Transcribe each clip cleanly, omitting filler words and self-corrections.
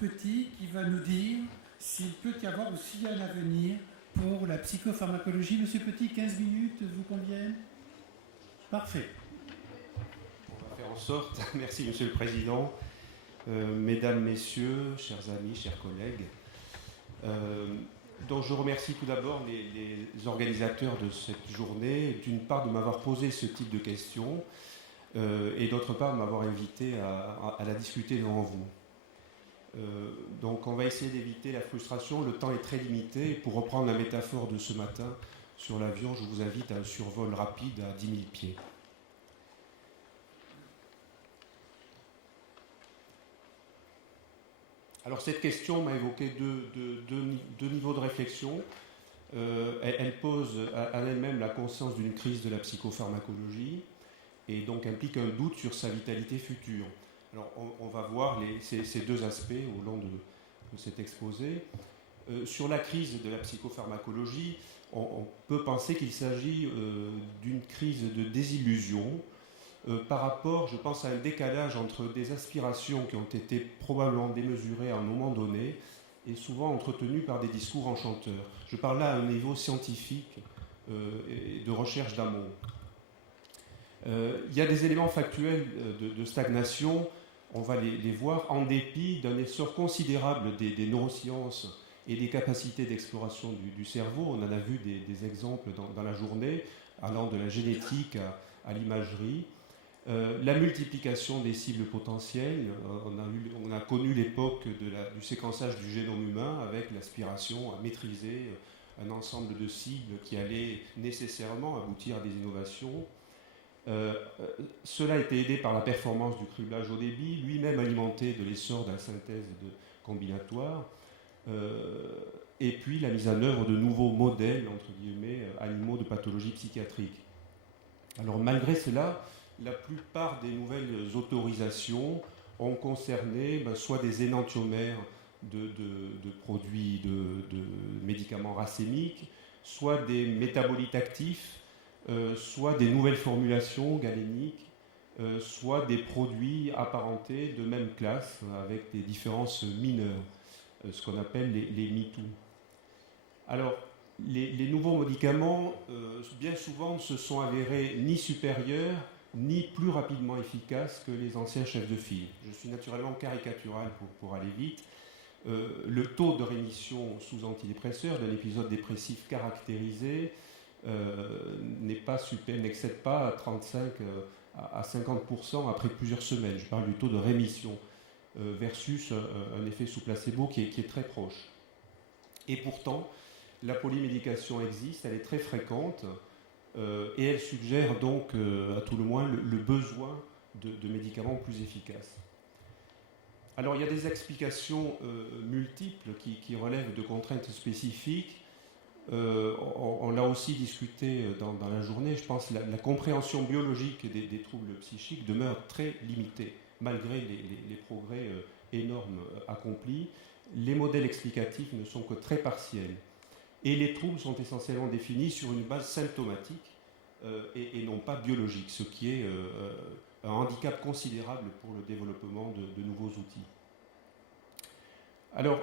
Petit qui va nous dire s'il peut y avoir aussi un avenir pour la psychopharmacologie. Monsieur Petit, 15 minutes vous conviennent? Parfait. On va faire en sorte. Merci, Monsieur le Président. Mesdames, Messieurs, chers amis, chers collègues. Donc je remercie tout d'abord les organisateurs de cette journée, d'une part de m'avoir posé ce type de questions et d'autre part de m'avoir invité à la discuter devant vous. Donc on va essayer d'éviter la frustration, le temps est très limité. Pour reprendre la métaphore de ce matin sur l'avion, je vous invite à un survol rapide à 10 000 pieds. Alors cette question m'a évoqué deux niveaux de réflexion. Elle pose à elle-même la conscience d'une crise de la psychopharmacologie et donc implique un doute sur sa vitalité future. Alors on va voir ces deux aspects au long de cet exposé. Sur la crise de la psychopharmacologie, on peut penser qu'il s'agit d'une crise de désillusion par rapport, je pense, à un décalage entre des aspirations qui ont été probablement démesurées à un moment donné et souvent entretenues par des discours enchanteurs. Je parle là à un niveau scientifique et de recherche d'amour. Il y a des éléments factuels de stagnation, on va les voir, en dépit d'un essor considérable des neurosciences et des capacités d'exploration du cerveau. On en a vu des exemples dans la journée, allant de la génétique à l'imagerie. La multiplication des cibles potentielles, on a connu l'époque du séquençage du génome humain avec l'aspiration à maîtriser un ensemble de cibles qui allaient nécessairement aboutir à des innovations. Cela a été aidé par la performance du criblage haut débit, lui-même alimenté de l'essor de la synthèse combinatoire, et puis la mise en œuvre de nouveaux modèles, entre guillemets, animaux de pathologie psychiatrique. Alors malgré cela, la plupart des nouvelles autorisations ont concerné soit des énantiomères de produits de médicaments racémiques, soit des métabolites actifs, soit des nouvelles formulations galéniques, soit des produits apparentés de même classe avec des différences mineures, ce qu'on appelle les MeToo. Alors, les nouveaux médicaments, bien souvent, ne se sont avérés ni supérieurs, ni plus rapidement efficaces que les anciens chefs de file. Je suis naturellement caricatural pour aller vite. Le taux de rémission sous antidépresseurs d'un épisode dépressif caractérisé n'excède pas 35 à 50% après plusieurs semaines. Je parle du taux de rémission versus un effet sous placebo qui est très proche. Et pourtant, la polymédication existe, elle est très fréquente et elle suggère donc à tout le moins le besoin de médicaments plus efficaces. Alors il y a des explications multiples qui relèvent de contraintes spécifiques. On l'a aussi discuté dans la journée. Je pense que la compréhension biologique des troubles psychiques demeure très limitée, malgré les progrès énormes accomplis. Les modèles explicatifs ne sont que très partiels. Et les troubles sont essentiellement définis sur une base symptomatique et non pas biologique, ce qui est un handicap considérable pour le développement de nouveaux outils. Alors,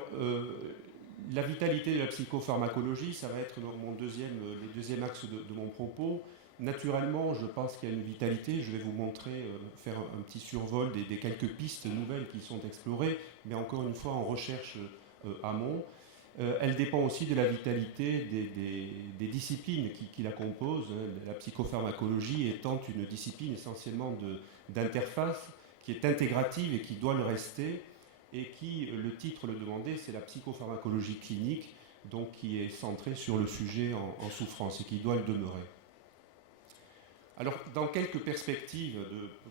la vitalité de la psychopharmacologie, ça va être le deuxième axe de mon propos. Naturellement, je pense qu'il y a une vitalité. Je vais vous montrer, faire un petit survol des quelques pistes nouvelles qui sont explorées, mais encore une fois en recherche amont. Elle dépend aussi de la vitalité des disciplines qui la composent, la psychopharmacologie étant une discipline essentiellement d'interface, qui est intégrative et qui doit le rester, et qui, le titre le demandait, c'est la psychopharmacologie clinique, donc qui est centrée sur le sujet en souffrance et qui doit le demeurer. Alors, dans quelques perspectives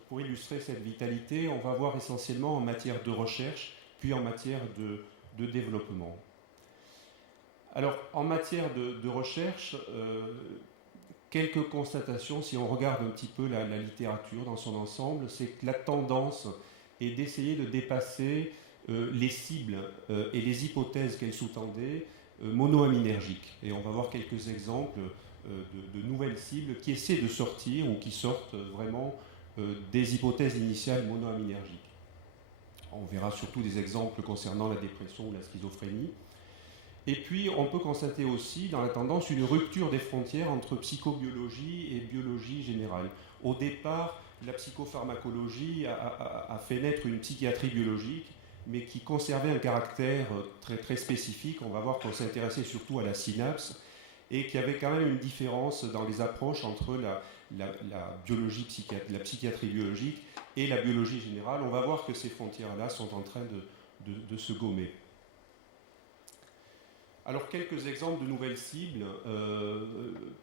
pour illustrer cette vitalité, on va voir essentiellement en matière de recherche, puis en matière de développement. Alors, en matière de recherche, quelques constatations, si on regarde un petit peu la littérature dans son ensemble, c'est que la tendance est d'essayer de dépasser les cibles et les hypothèses qu'elles sous-tendaient monoaminergiques. Et on va voir quelques exemples de nouvelles cibles qui essaient de sortir ou qui sortent vraiment des hypothèses initiales monoaminergiques. On verra surtout des exemples concernant la dépression ou la schizophrénie. Et puis, on peut constater aussi, dans la tendance, une rupture des frontières entre psychobiologie et biologie générale. Au départ, la psychopharmacologie a fait naître une psychiatrie biologique, mais qui conservait un caractère très, très spécifique. On va voir qu'on s'intéressait surtout à la synapse, et qu'il y avait quand même une différence dans les approches entre la psychiatrie biologique et la biologie générale. On va voir que ces frontières-là sont en train de se gommer. Alors, quelques exemples de nouvelles cibles.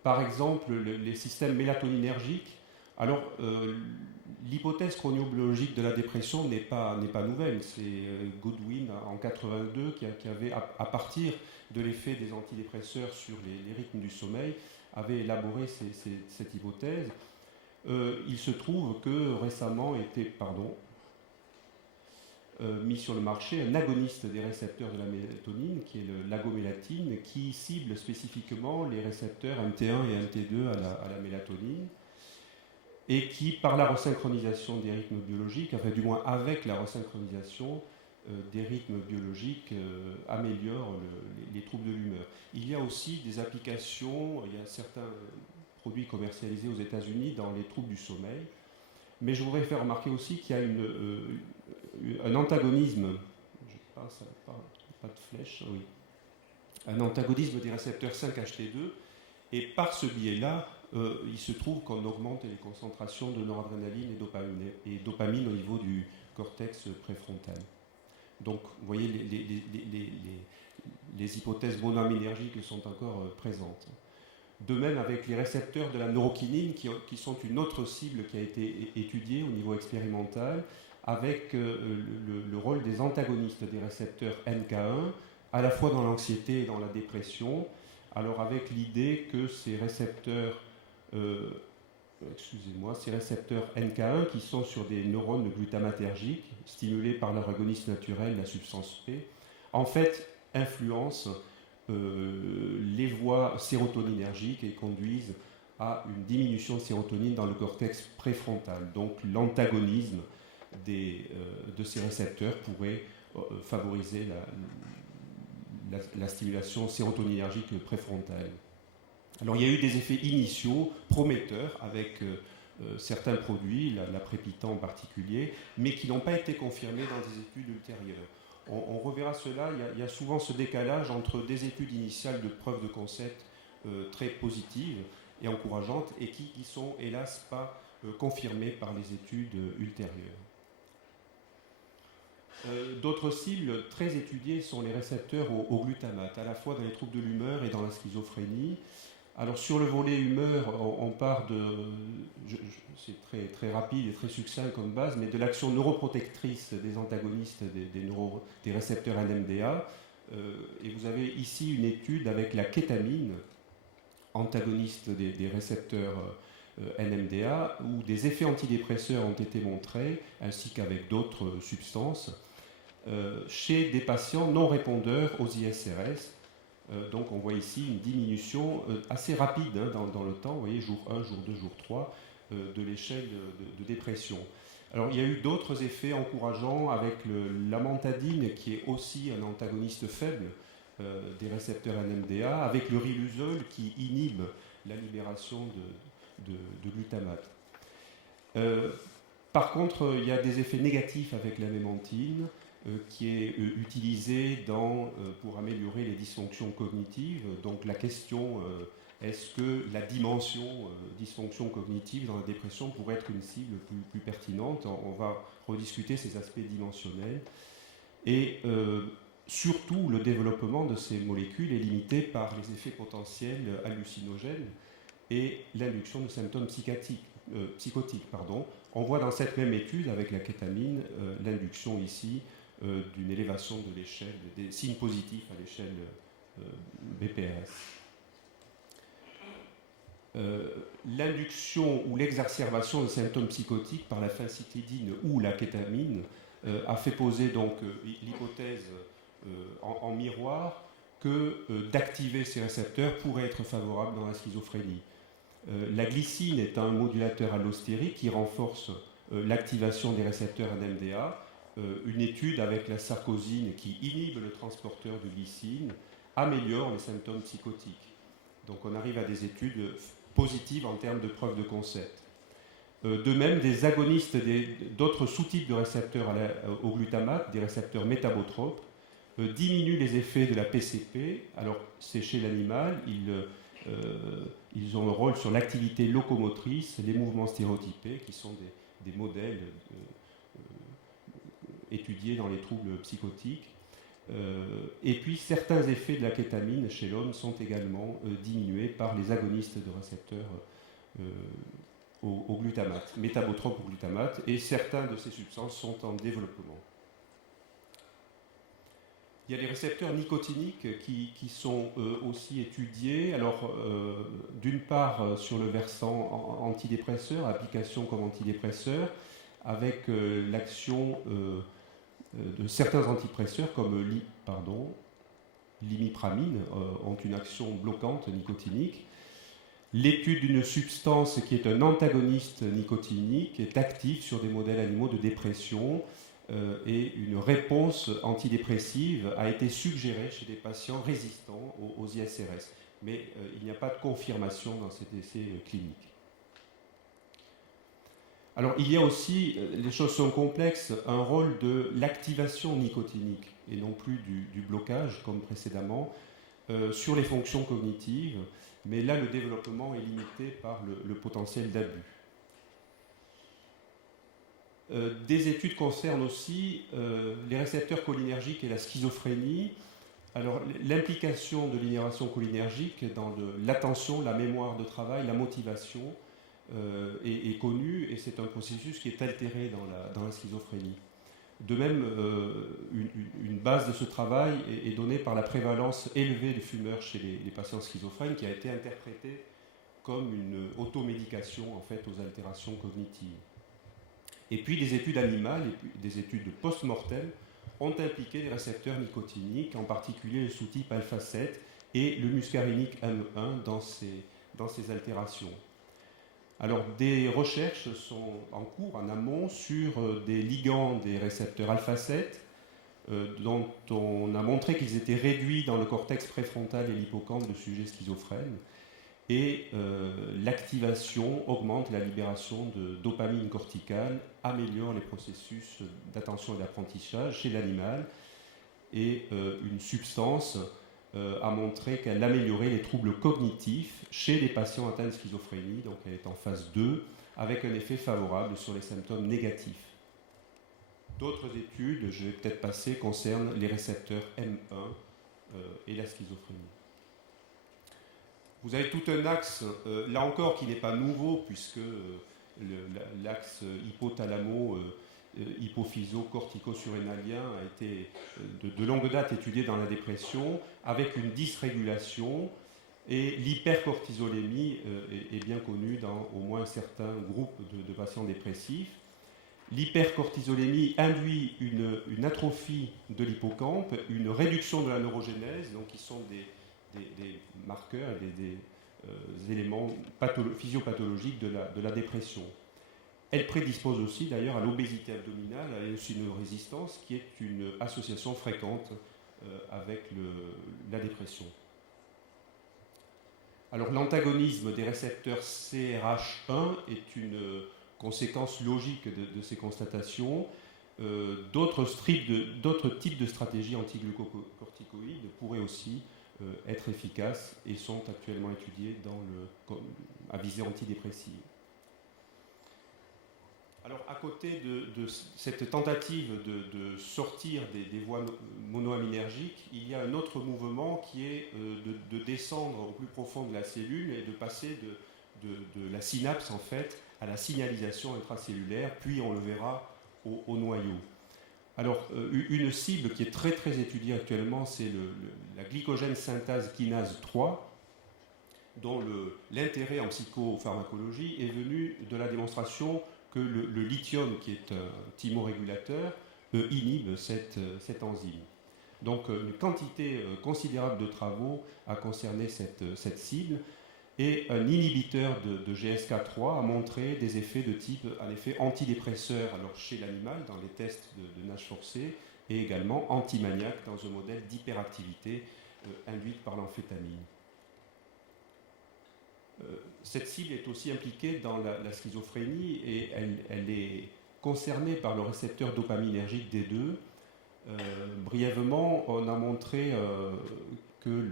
Par exemple, les systèmes mélatoninergiques. Alors, l'hypothèse chroniobiologique de la dépression n'est pas nouvelle. C'est Goodwin, en 1982, qui avait, à partir de l'effet des antidépresseurs sur les rythmes du sommeil, avait élaboré cette hypothèse. Il se trouve que récemment était mis sur le marché un agoniste des récepteurs de la mélatonine, qui est l'agomélatine, qui cible spécifiquement les récepteurs MT1 et MT2 à la mélatonine, et qui, par la resynchronisation des rythmes biologiques, enfin du moins avec la resynchronisation des rythmes biologiques, améliore les troubles de l'humeur. Il y a aussi des applications, il y a certains produits commercialisés aux États-Unis dans les troubles du sommeil, mais je voudrais faire remarquer aussi qu'il y a un antagonisme, je passe, pas de flèche, oui, un antagonisme des récepteurs 5-HT2, et par ce biais-là, il se trouve qu'on augmente les concentrations de noradrénaline et dopamine au niveau du cortex préfrontal. Donc, vous voyez, les hypothèses bonaminergiques sont encore présentes. De même avec les récepteurs de la neurokinine, qui sont une autre cible qui a été étudiée au niveau expérimental, avec le rôle des antagonistes des récepteurs NK1, à la fois dans l'anxiété et dans la dépression. Alors avec l'idée que ces récepteurs NK1, qui sont sur des neurones glutamatergiques, stimulés par leur agoniste naturel, la substance P, en fait influencent les voies sérotoninergiques et conduisent à une diminution de sérotonine dans le cortex préfrontal. Donc l'antagonisme de ces récepteurs pourrait favoriser la stimulation sérotoninergique préfrontale. Alors il y a eu des effets initiaux prometteurs avec certains produits, la Prépitant en particulier, mais qui n'ont pas été confirmés dans des études ultérieures. On reverra cela, il y a souvent ce décalage entre des études initiales de preuves de concept très positives et encourageantes et qui sont hélas pas confirmées par les études ultérieures. D'autres cibles très étudiées sont les récepteurs au glutamate, à la fois dans les troubles de l'humeur et dans la schizophrénie. Alors sur le volet humeur, on part c'est très, très rapide et très succinct comme base, mais de l'action neuroprotectrice des antagonistes des récepteurs NMDA. Et vous avez ici une étude avec la kétamine, antagoniste des récepteurs NMDA, où des effets antidépresseurs ont été montrés, ainsi qu'avec d'autres substances, chez des patients non répondeurs aux ISRS. Donc on voit ici une diminution assez rapide dans le temps, vous voyez, jour 1, jour 2, jour 3, de l'échelle de dépression. Alors il y a eu d'autres effets encourageants avec l'amantadine, qui est aussi un antagoniste faible des récepteurs NMDA, avec le riluzole qui inhibe la libération de glutamate. Par contre, il y a des effets négatifs avec la mémantine, qui est utilisé pour améliorer les dysfonctions cognitives. Donc la question, est-ce que la dimension dysfonction cognitive dans la dépression pourrait être une cible plus pertinente? On va rediscuter ces aspects dimensionnels. Et surtout, le développement de ces molécules est limité par les effets potentiels hallucinogènes et l'induction de symptômes psychotiques. On voit dans cette même étude, avec la kétamine, l'induction ici d'une élévation de l'échelle, des signes positifs à l'échelle BPRS. L'induction ou l'exacerbation de symptômes psychotiques par la phencyclidine ou la kétamine a fait poser donc l'hypothèse en miroir que d'activer ces récepteurs pourrait être favorable dans la schizophrénie. La glycine est un modulateur allostérique qui renforce l'activation des récepteurs NMDA, une étude avec la sarcosine qui inhibe le transporteur de glycine améliore les symptômes psychotiques. Donc on arrive à des études positives en termes de preuve de concept. De même, des agonistes d'autres sous-types de récepteurs au glutamate, des récepteurs métabotropes, diminuent les effets de la PCP. Alors c'est chez l'animal, ils ont un rôle sur l'activité locomotrice, les mouvements stéréotypés, qui sont des modèles étudiés dans les troubles psychotiques. Et puis certains effets de la kétamine chez l'homme sont également diminués par les agonistes de récepteurs au glutamate, métabotropes au glutamate, et certaines de ces substances sont en développement. Il y a les récepteurs nicotiniques qui sont aussi étudiés. Alors, d'une part, sur le versant antidépresseur, application comme antidépresseur, avec l'action de certains antidépresseurs comme l'imipramine ont une action bloquante nicotinique. L'étude d'une substance qui est un antagoniste nicotinique est active sur des modèles animaux de dépression et une réponse antidépressive a été suggérée chez des patients résistants aux ISRS. Mais il n'y a pas de confirmation dans cet essai clinique. Alors il y a aussi, les choses sont complexes, un rôle de l'activation nicotinique et non plus du blocage comme précédemment sur les fonctions cognitives. Mais là, le développement est limité par le potentiel d'abus. Des études concernent aussi les récepteurs cholinergiques et la schizophrénie. Alors, l'implication de l'innervation cholinergique dans l'attention, la mémoire de travail, la motivation est connue, et c'est un processus qui est altéré dans la schizophrénie. De même, une base de ce travail est donnée par la prévalence élevée de fumeurs chez les patients schizophrènes, qui a été interprétée comme une automédication en fait, aux altérations cognitives. Et puis des études animales et puis des études post-mortem ont impliqué les récepteurs nicotiniques, en particulier le sous-type alpha-7 et le muscarinique M1 dans ces altérations. Alors, des recherches sont en cours, en amont, sur des ligands des récepteurs alpha-7, dont on a montré qu'ils étaient réduits dans le cortex préfrontal et l'hippocampe de sujets schizophrènes. Et l'activation augmente la libération de dopamine corticale, améliore les processus d'attention et d'apprentissage chez l'animal. Et une substance a montré qu'elle améliorait les troubles cognitifs chez les patients atteints de schizophrénie, donc elle est en phase 2, avec un effet favorable sur les symptômes négatifs. D'autres études, je vais peut-être passer, concernent les récepteurs M1 et la schizophrénie. Vous avez tout un axe, là encore, qui n'est pas nouveau, puisque l'axe hypothalamo hypophyso-cortico-surrénalien a été de longue date étudié dans la dépression, avec une dysrégulation, et l'hypercortisolémie est bien connue dans au moins certains groupes de patients dépressifs. L'hypercortisolémie induit une atrophie de l'hippocampe, une réduction de la neurogénèse, donc qui sont des marqueurs et des éléments physiopathologiques de la dépression. Elle prédispose aussi d'ailleurs à l'obésité abdominale, à l'insulinorésistance, qui est une association fréquente avec la dépression. Alors l'antagonisme des récepteurs CRH1 est une conséquence logique de ces constatations. D'autres types de stratégies antiglucocorticoïdes pourraient aussi être efficaces et sont actuellement étudiées à visée antidépressive. Alors, à côté de cette tentative de sortir des voies monoaminergiques, il y a un autre mouvement qui est de descendre au plus profond de la cellule et de passer de la synapse, en fait, à la signalisation intracellulaire, puis on le verra au noyau. Alors, une cible qui est très très étudiée actuellement, c'est la glycogène synthase kinase 3, dont l'intérêt en psychopharmacologie est venu de la démonstration que le lithium, qui est un thymorégulateur, inhibe cette enzyme. Donc une quantité considérable de travaux a concerné cette cible. Et un inhibiteur de GSK3 a montré des effets de type, en effet, antidépresseur alors chez l'animal, dans les tests de nage forcé, et également antimaniaque dans un modèle d'hyperactivité induite par l'amphétamine. Cette cible est aussi impliquée dans la schizophrénie et elle est concernée par le récepteur dopaminergique D2. Brièvement, on a montré que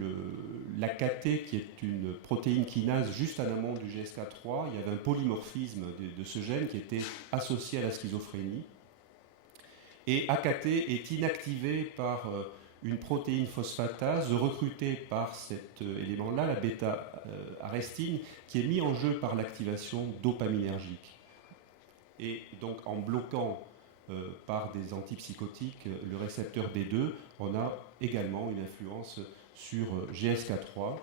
l'AKT, qui est une protéine kinase juste en amont du GSK3, il y avait un polymorphisme de ce gène qui était associé à la schizophrénie. Et AKT est inactivé par une protéine phosphatase recrutée par cet élément-là, la bêta-arrestine, qui est mis en jeu par l'activation dopaminergique. Et donc en bloquant par des antipsychotiques le récepteur D2, on a également une influence sur GSK3.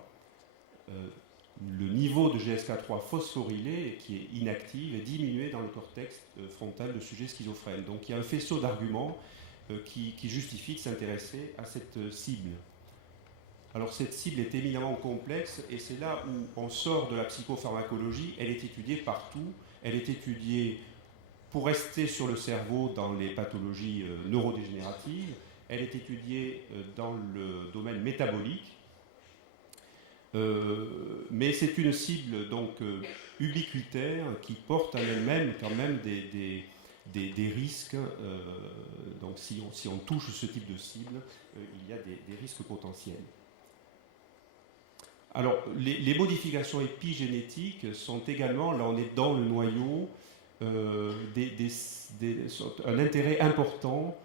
Le niveau de GSK3 phosphorylé, qui est inactif, est diminué dans le cortex frontal de sujets schizophrènes. Donc il y a un faisceau d'arguments qui justifie de s'intéresser à cette cible. Alors cette cible est éminemment complexe et c'est là où on sort de la psychopharmacologie. Elle est étudiée partout. Elle est étudiée pour rester sur le cerveau dans les pathologies neurodégénératives. Elle est étudiée dans le domaine métabolique. Mais c'est une cible donc ubiquitaire qui porte en elle-même quand même des risques. Donc si on touche ce type de cible, il y a des risques potentiels. Alors les modifications épigénétiques sont également, là on est dans le noyau, un intérêt important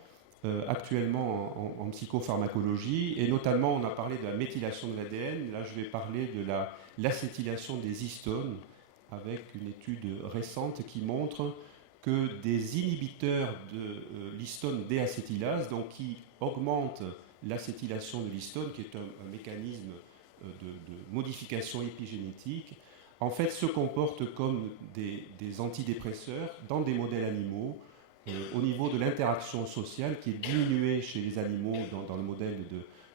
actuellement en psychopharmacologie, et notamment on a parlé de la méthylation de l'ADN. Là je vais parler de l'acétylation des histones, avec une étude récente qui montre que des inhibiteurs de l'histone déacétylase, donc qui augmentent l'acétylation de l'histone, qui est un mécanisme de modification épigénétique, en fait se comportent comme des antidépresseurs dans des modèles animaux, au niveau de l'interaction sociale qui est diminuée chez les animaux dans le modèle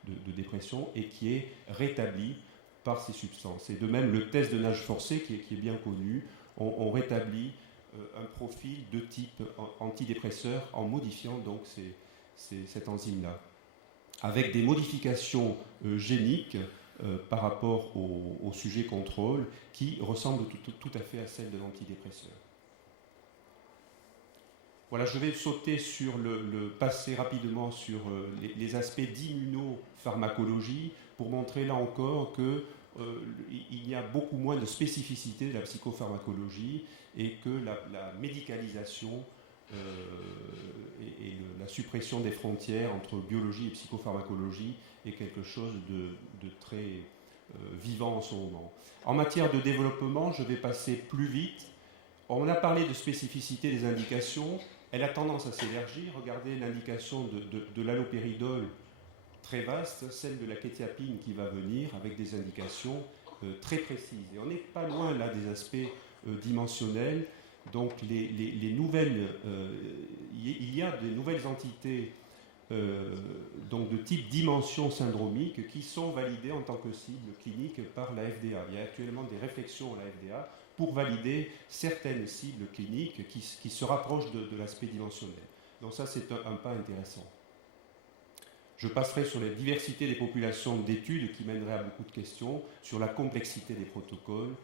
de dépression et qui est rétablie par ces substances. Et de même, le test de nage forcé, qui est bien connu, on rétablit un profil de type antidépresseur en modifiant donc cette enzyme-là, avec des modifications géniques par rapport au sujet contrôle qui ressemblent tout à fait à celles de l'antidépresseur. Voilà, je vais sauter sur passer rapidement sur les aspects d'immunopharmacologie pour montrer là encore qu'il y a beaucoup moins de spécificité de la psychopharmacologie et que la médicalisation et la suppression des frontières entre biologie et psychopharmacologie est quelque chose de très vivant en ce moment. En matière de développement, je vais passer plus vite. On a parlé de spécificité des indications. Elle a tendance à s'élargir. Regardez l'indication de l'allopéridol, très vaste, celle de la kétiapine qui va venir, avec des indications très précises. Et on n'est pas loin là des aspects dimensionnels. Donc les nouvelles, il y a des nouvelles entités donc de type dimension syndromique qui sont validées en tant que cible clinique par la FDA. Il y a actuellement des réflexions à la FDA pour valider certaines cibles cliniques qui se rapprochent de l'aspect dimensionnel. Donc ça, c'est un pas intéressant. Je passerai sur la diversité des populations d'études qui mènerait à beaucoup de questions, sur la complexité des protocoles,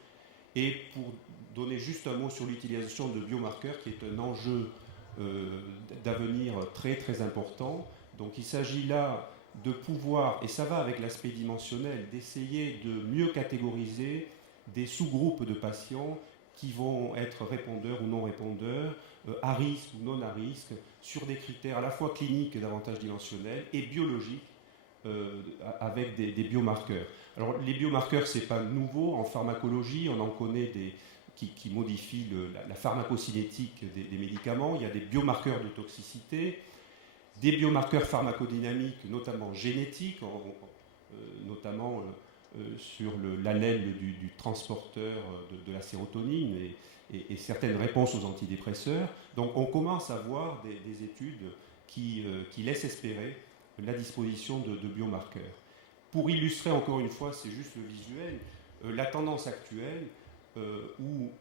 et pour donner juste un mot sur l'utilisation de biomarqueurs, qui est un enjeu d'avenir très très important. Donc il s'agit là de pouvoir, et ça va avec l'aspect dimensionnel, d'essayer de mieux catégoriser des sous-groupes de patients qui vont être répondeurs ou non répondeurs, à risque ou non à risque, sur des critères à la fois cliniques davantage dimensionnels et biologiques avec des biomarqueurs. Alors les biomarqueurs, ce n'est pas nouveau. En pharmacologie, on en connaît qui modifient la pharmacocinétique des médicaments. Il y a des biomarqueurs de toxicité, des biomarqueurs pharmacodynamiques, notamment génétiques, notamment sur l'allèle du transporteur de la sérotonine et certaines réponses aux antidépresseurs. Donc on commence à voir des études qui laissent espérer la disposition de biomarqueurs. Pour illustrer encore une fois, c'est juste le visuel, la tendance actuelle où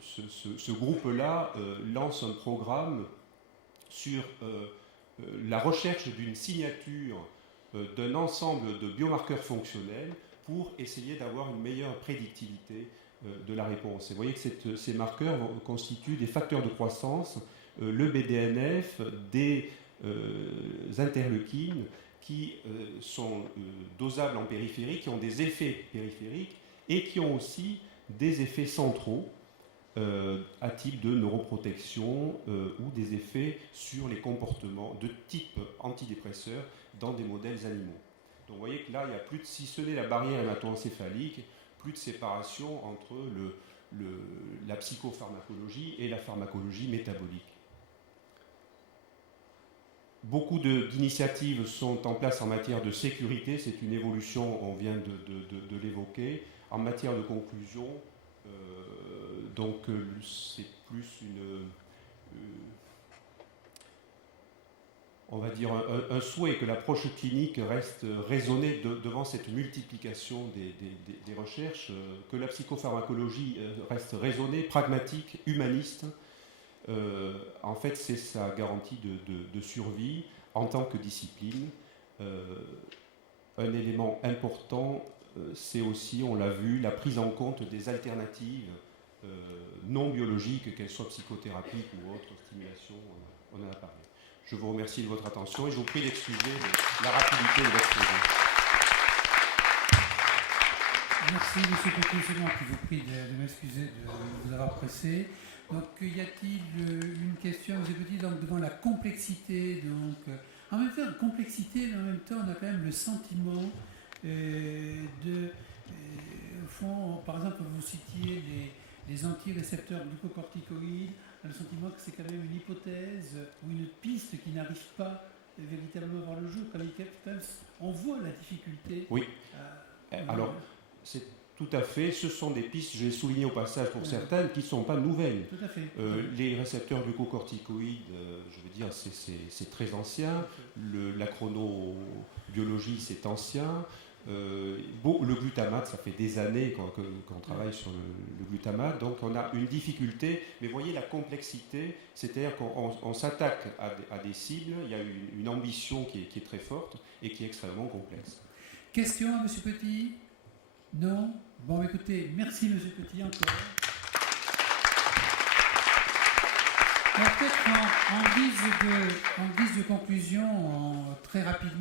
ce groupe-là lance un programme sur la recherche d'une signature d'un ensemble de biomarqueurs fonctionnels pour essayer d'avoir une meilleure prédictivité de la réponse. Et vous voyez que ces marqueurs constituent des facteurs de croissance, le BDNF, des interleukines qui sont dosables en périphérie, qui ont des effets périphériques et qui ont aussi des effets centraux à type de neuroprotection ou des effets sur les comportements de type antidépresseur dans des modèles animaux. Donc vous voyez que là, il y a plus de, si ce n'est la barrière hémato-encéphalique, plus de séparation entre la psychopharmacologie et la pharmacologie métabolique. Beaucoup d'initiatives sont en place en matière de sécurité, c'est une évolution, on vient de l'évoquer. En matière de conclusion, donc c'est plus on va dire un souhait que l'approche clinique reste raisonnée devant cette multiplication des recherches, que la psychopharmacologie reste raisonnée, pragmatique, humaniste. En fait, c'est sa garantie de survie en tant que discipline. Un élément important, c'est aussi, on l'a vu, la prise en compte des alternatives non biologiques, qu'elles soient psychothérapiques ou autres stimulations, on en a parlé. Je vous remercie de votre attention et je vous prie d'excuser la rapidité de l'exposé. Merci, M. Petit. C'est moi qui vous prie de m'excuser de vous avoir pressé. Donc, y a-t-il une question, M. Petit, donc, devant la complexité en même temps, complexité, mais en même temps, on a quand même le sentiment au fond, par exemple, vous citiez les antirécepteurs glucocorticoïdes, on a le sentiment que c'est quand même une hypothèse ou une piste qui n'arrive pas véritablement à voir le jour. Comme on voit la difficulté. Oui. Alors, c'est tout à fait. Ce sont des pistes, j'ai souligné au passage pour certaines, qui ne sont pas nouvelles. Tout à fait. Les récepteurs glucocorticoïdes, je veux dire, c'est très ancien. La chronobiologie, c'est ancien. Le glutamate, ça fait des années qu'on travaille sur le glutamate, donc on a une difficulté, mais voyez la complexité, c'est-à-dire qu'on s'attaque à des cibles, il y a une ambition qui est très forte et qui est extrêmement complexe. Question à M. Petit? Non? Bon, écoutez, merci M. Petit encore. Alors, peut-être en guise de conclusion, très rapidement,